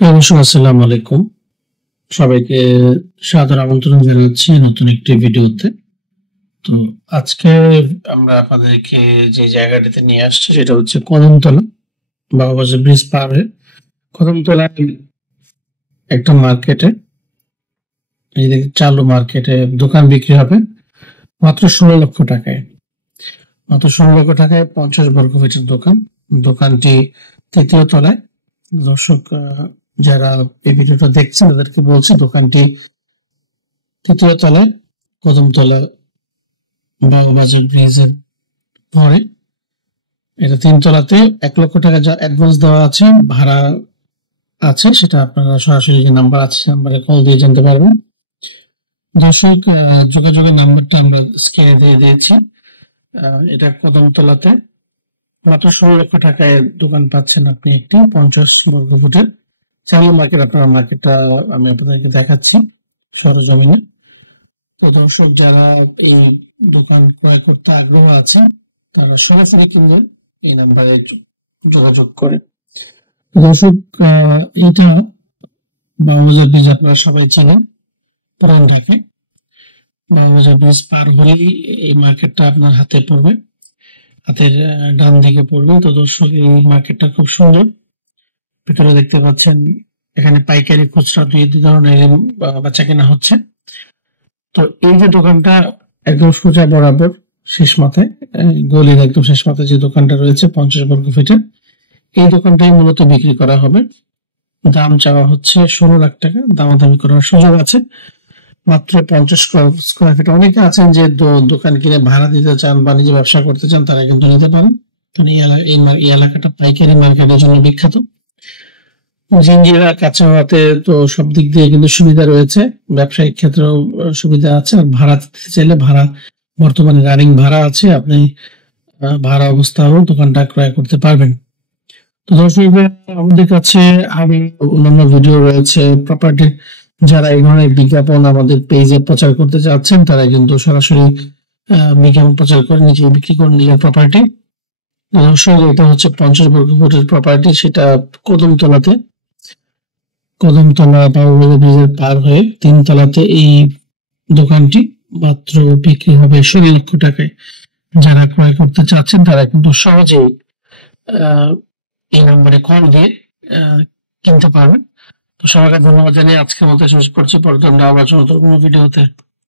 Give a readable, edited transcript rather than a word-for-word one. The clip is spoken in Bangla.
আসসালামু আলাইকুম। সবাইকে সাদর আমন্ত্রণ জানাচ্ছি নতুন একটি ভিডিওতে। তো আজকে আমরা আপনাদেরকে যে জায়গাটিতে নিয়ে আসছি সেটা হচ্ছে কদমতলা, বাবুবাজার ব্রিজ পার হয়ে কদমতলায় একটা মার্কেটে, এই যে চালু মার্কেটে দোকান বিক্রি হবে মাত্র 16 লক্ষ টাকায়। মাত্র 16 লক্ষ টাকায় 50 বর্গ ফিটের দোকান। দোকানটি 3য় তলায়। দর্শক যারা এই ভিডিওটা দেখছেন তাদেরকে বলছি, দোকানটি 3য় তলায়, কদমতলা বাবুবাজার ব্রিজের পরে। এটা 3 তলাতে। 1 লক্ষ টাকা যা অ্যাডভান্স দেওয়া আছে, ভাড়া আছে, সেটা আপনারা সরাসরি যে নাম্বার আছে নাম্বারে কল দিয়ে জানতে পারবেন। দর্শক, যোগাযোগের নাম্বারটা আমরা স্ক্রিনে দিয়ে দিয়েছি। এটা কদমতলাতে মাত্র 16 লক্ষ টাকায় দোকান পাচ্ছেন আপনি, একটি 50 বর্গ ফুটের চালু মার্কেট। আপনারা মার্কেটটা আমি আপনাদেরকে দেখাচ্ছি সরজমিনে। তো দর্শক, যারা এই দোকান ক্রয় করতে আগ্রহ আছে তারা সরাসরি কিনবেন, এই নাম্বারে যোগাযোগ করে। দর্শক, এটা বাবুবাজার ব্রিজ আপনারা সবাই চেনেন, পুরান ঢাকা। বাবুবাজার ব্রিজ পার হলেই এই মার্কেটটা আপনার হাতে পড়বে, হাতের ডান দিকে পড়বে। তো দর্শক, এই মার্কেটটা খুব সুন্দর। ভিতরে দেখতে পাচ্ছেন এখানে পাইকারি, খুচরা দুই ধরনের বাচ্চা কেনা হচ্ছে। তো এই যে দোকানটা একদম সোজা বরাবর শেষ মাথায়, গলির একদম শেষ মাথায় যে দোকানটা রয়েছে 50 বর্গ ফিটের, এই দোকানটাই মূলত বিক্রি করা হবে। দাম চাওয়া হচ্ছে 16 লাখ টাকা, দামাদামি করার সুযোগ আছে। মাত্র 50 স্কোয়ার ফিট। অনেকে আছেন যে দোকান কিনে ভাড়া দিতে চান বা নিজে ব্যবসা করতে চান, তারা কিন্তু নিতে পারেন। কারণ এই এলাকাটা পাইকারি মার্কেটের জন্য বিখ্যাত। জিঞ্জিরা কাঁচামাতে তো সব দিক দিয়ে কিন্তু সুবিধা রয়েছে, ব্যবসায়িক ক্ষেত্রেও সুবিধা আছে। আর ভাড়া দিতে চাইলে ভাড়া, বর্তমানে রানিং ভাড়া আছে, আপনি ভাড়া অবস্থাও দোকানটা ক্রয় করতে পারবেন। তো দর্শক, আমাদের কাছে আরো অন্যান্য ভিডিও রয়েছে প্রপার্টির। যারা এই ধরনের বিজ্ঞাপন আমাদের পেজে প্রচার করতে চাচ্ছেন তারা কিন্তু সরাসরি বিজ্ঞাপন প্রচার করে নিজে বিক্রি করেন নিজের প্রপার্টি। দর্শক, এটা হচ্ছে 50 বর্গ ফুটের প্রপার্টি, সেটা কদমতলাতে। কদমতলা বাবুবাজার ব্রিজের পার হয়ে 3 তলাতে এই দোকানটি মাত্র বিক্রি হবে 16 লক্ষ টাকায়। যারা ক্রয় করতে চাচ্ছেন তারা কিন্তু সহজেই এই নম্বরে কল দিয়ে কিনতে পারবেন। তো সবাইকে ধন্যবাদ জানিয়ে আজকের মতো শেষ করছি। পরে আমরা আবার নতুন কোনো ভিডিওতে